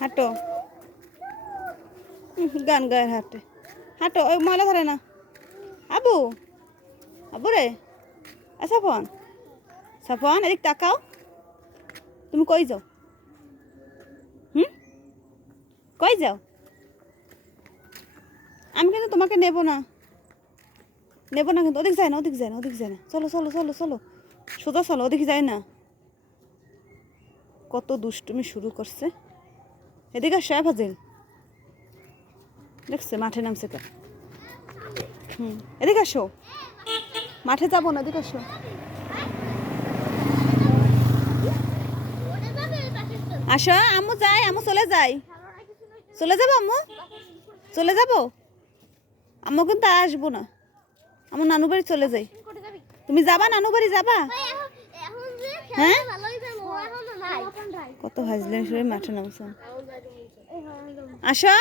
হাঁটো গান গায়ে হাঁটে হাঁটো ওই ময়লা ধরে না আবু আবু রে সাফওয়ান সাফওয়ান এদিক তাকাও তুমি কই যাও কই যাও আমি কিন্তু তোমাকে নেব না কিন্তু ওদিক যায় না চলো চলো চলো চলো সোজা চলো ওদিকে যায় না কত দুষ্টুমি শুরু করছে এদিকে আসো ফাজিল দেখছে মাঠে নামছে তা এদিকে আসো মাঠে যাবো না এদিকে আসো আসো আম্মু যাই আম্মু চলে যাবো আম্মু চলে যাবো আম্মু কিন্তু আসবো না আমার নানু বাড়ি চলে যাই তুমি যাবা নানু বাড়ি যাবা হ্যাঁ কত হাজলেন শুনে মাঠে নামছে আসো